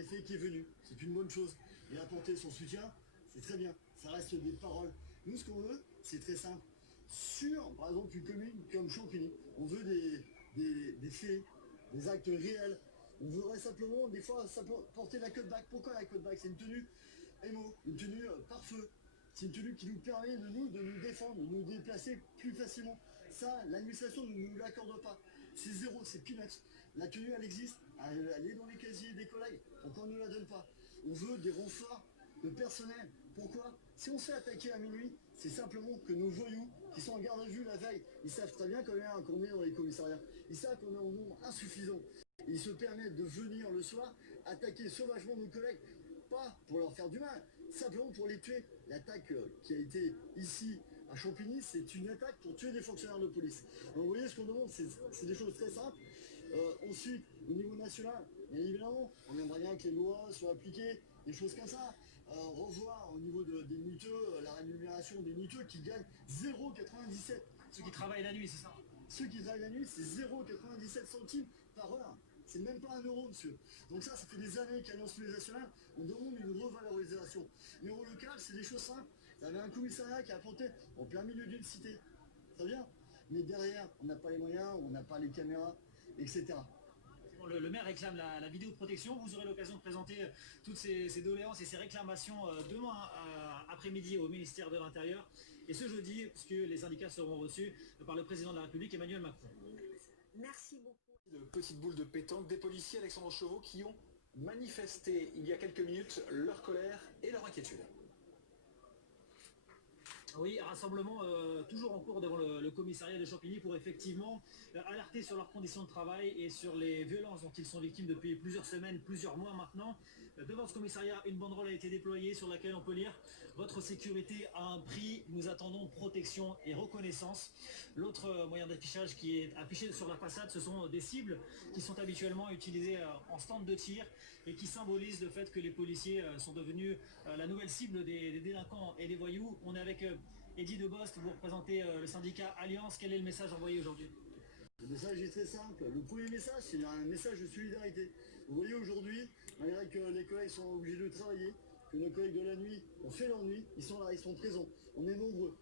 effet, qui est venu. C'est une bonne chose. Et apporter son soutien, c'est très bien. Ça reste des paroles. Nous, ce qu'on veut, c'est très simple. Sur, par exemple, une commune comme Champigny, on veut des faits, des actes réels. On voudrait simplement, des fois, porter la cutback. Pourquoi la cutback? C'est une tenue MO, une tenue par feu. C'est une tenue qui nous permet de nous défendre, de nous déplacer plus facilement. Ça, l'administration ne nous l'accorde pas. C'est zéro, c'est peanuts. La tenue, elle existe, elle est dans les casiers des collègues. Pourquoi on ne nous la donne pas? On veut des renforts de personnel. Pourquoi? Si on se fait attaquer à minuit, c'est simplement que nos voyous qui sont en garde à vue la veille, ils savent très bien qu'on est dans les commissariats. Ils savent qu'on est en nombre insuffisant. Ils se permettent de venir le soir attaquer sauvagement nos collègues, pas pour leur faire du mal, simplement pour les tuer. L'attaque qui a été ici à Champigny, c'est une attaque pour tuer des fonctionnaires de police. Donc vous voyez, ce qu'on demande, c'est des choses très simples. Ensuite, au niveau national, bien évidemment, on aimerait bien que les lois soient appliquées, des choses comme ça. Revoir au niveau des miteux, la rémunération des miteux qui gagnent 0,97. Ceux qui travaillent la nuit, c'est ça? Ceux qui travaillent la nuit, c'est 0,97 centimes par heure. C'est même pas un euro, monsieur. Donc ça fait des années qu'annonce les nationales, on demande une revalorisation. Mais au local, c'est des choses simples. Vous avez un commissariat qui a planté en plein milieu d'une cité. Très bien. Mais derrière, on n'a pas les moyens, on n'a pas les caméras, etc. Bon, le maire réclame la vidéoprotection. Vous aurez l'occasion de présenter toutes ces doléances et ces réclamations demain après-midi au ministère de l'Intérieur. Et ce jeudi, puisque les syndicats seront reçus par le président de la République, Emmanuel Macron. Merci beaucoup. De petites boules de pétanque, des policiers, Alexandre Chevaux, qui ont manifesté il y a quelques minutes leur colère et leur inquiétude. Oui, rassemblement toujours en cours devant le commissariat de Champigny pour effectivement alerter sur leurs conditions de travail et sur les violences dont ils sont victimes depuis plusieurs semaines, plusieurs mois maintenant. Devant ce commissariat, une banderole a été déployée sur laquelle on peut lire « Votre sécurité a un prix, nous attendons protection et reconnaissance ». L'autre moyen d'affichage qui est affiché sur la façade, ce sont des cibles qui sont habituellement utilisées en stand de tir et qui symbolisent le fait que les policiers sont devenus la nouvelle cible des délinquants et des voyous. On est avec Eddy Debost, vous représentez le syndicat Alliance. Quel est le message envoyé aujourd'hui? Le message est très simple. Le premier message, c'est un message de solidarité. Vous voyez aujourd'hui, malgré que les collègues sont obligés de travailler, que nos collègues de la nuit ont fait leur nuit, ils sont là, ils sont présents. On est nombreux.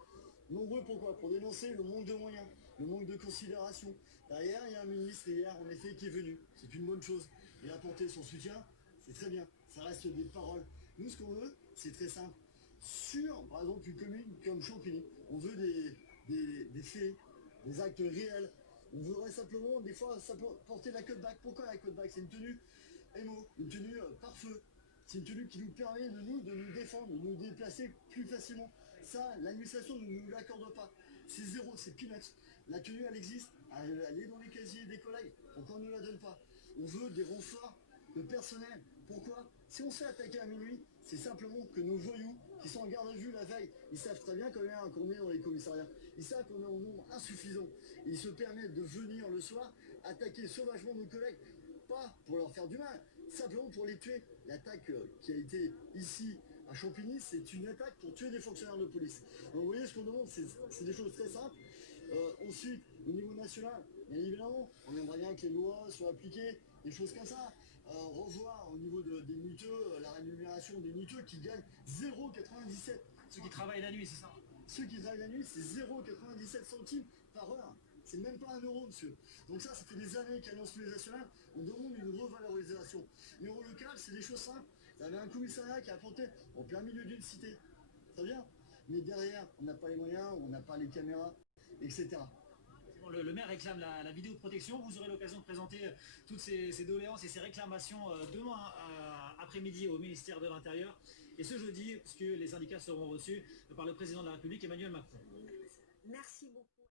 Nombreux pourquoi? Pour dénoncer le manque de moyens, le manque de considération. Derrière, il y a un ministre hier, en effet, qui est venu. C'est une bonne chose. Et apporter son soutien, c'est très bien. Ça reste des paroles. Nous, ce qu'on veut, c'est très simple. Sur, par exemple, une commune comme Champigny, on veut des faits, des actes réels. On voudrait simplement, des fois, porter la cutback. Pourquoi la cutback? C'est une tenue MO, une tenue par feu. C'est une tenue qui nous permet de nous défendre, de nous déplacer plus facilement. Ça, l'administration ne nous l'accorde pas. C'est zéro, c'est peanuts. La tenue, elle existe, elle est dans les casiers des collègues. Pourquoi on ne nous la donne pas? On veut des renforts de personnel. Pourquoi? Si on se fait attaquer à minuit, c'est simplement que nos voyous qui sont en garde à vue la veille, ils savent très bien qu'on est dans les commissariats. Ils savent qu'on est en nombre insuffisant. Et ils se permettent de venir le soir attaquer sauvagement nos collègues, pas pour leur faire du mal, simplement pour les tuer. L'attaque qui a été ici à Champigny, c'est une attaque pour tuer des fonctionnaires de police. Donc vous voyez, ce qu'on demande, c'est des choses très simples. Ensuite, au niveau national, bien évidemment, on aimerait bien que les lois soient appliquées, des choses comme ça. Revoir au niveau des miteux, la rémunération des miteux qui gagnent 0,97. Ceux qui travaillent la nuit, c'est ça? Ceux qui travaillent la nuit, c'est 0,97 centimes par heure. C'est même pas un euro, monsieur. Donc ça fait des années qu'annonce les nationales, on demande une revalorisation. Mais au local, c'est des choses simples. Vous avez un commissariat qui a planté en plein milieu d'une cité. Très bien. Mais derrière, on n'a pas les moyens, on n'a pas les caméras, etc. Bon, le maire réclame la vidéoprotection. Vous aurez l'occasion de présenter toutes ces doléances et ces réclamations demain après-midi au ministère de l'Intérieur. Et ce jeudi, puisque les syndicats seront reçus par le président de la République, Emmanuel Macron. Merci beaucoup.